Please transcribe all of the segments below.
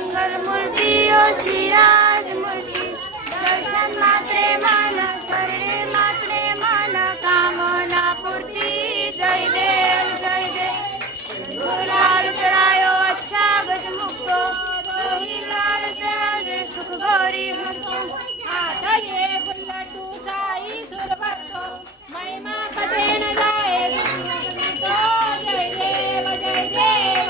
मंगल मूर्ती ओ श्रीराज मूर्ती दर्शन मात्रे मन सर्वे मात्रे मन कामना पूर्ती जय देव लाल चढ़ायो अच्छा गजमुखो लाल चढ़ाए सुख गौरी हाथ ये बुल्लटू साई सुर भक्तो महिमा कथे न जाए तो जय देव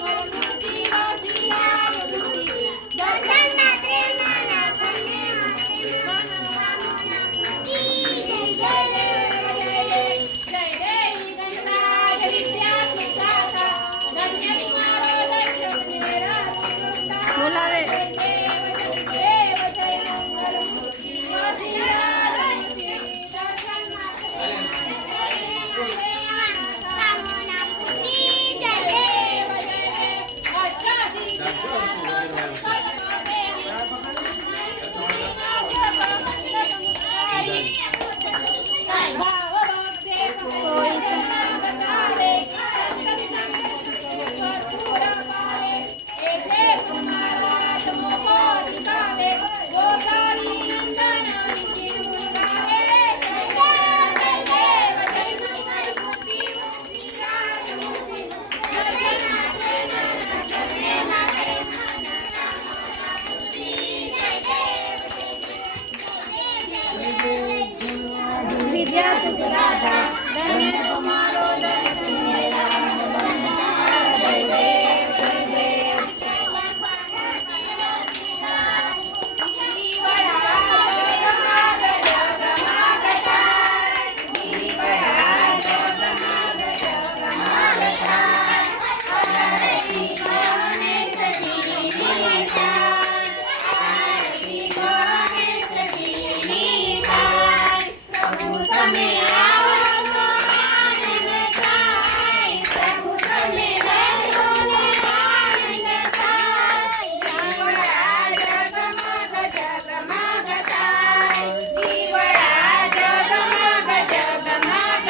मूर्ति ओ श्रीराज मूर्ति दर्शन मात्रे मन सर्वे That's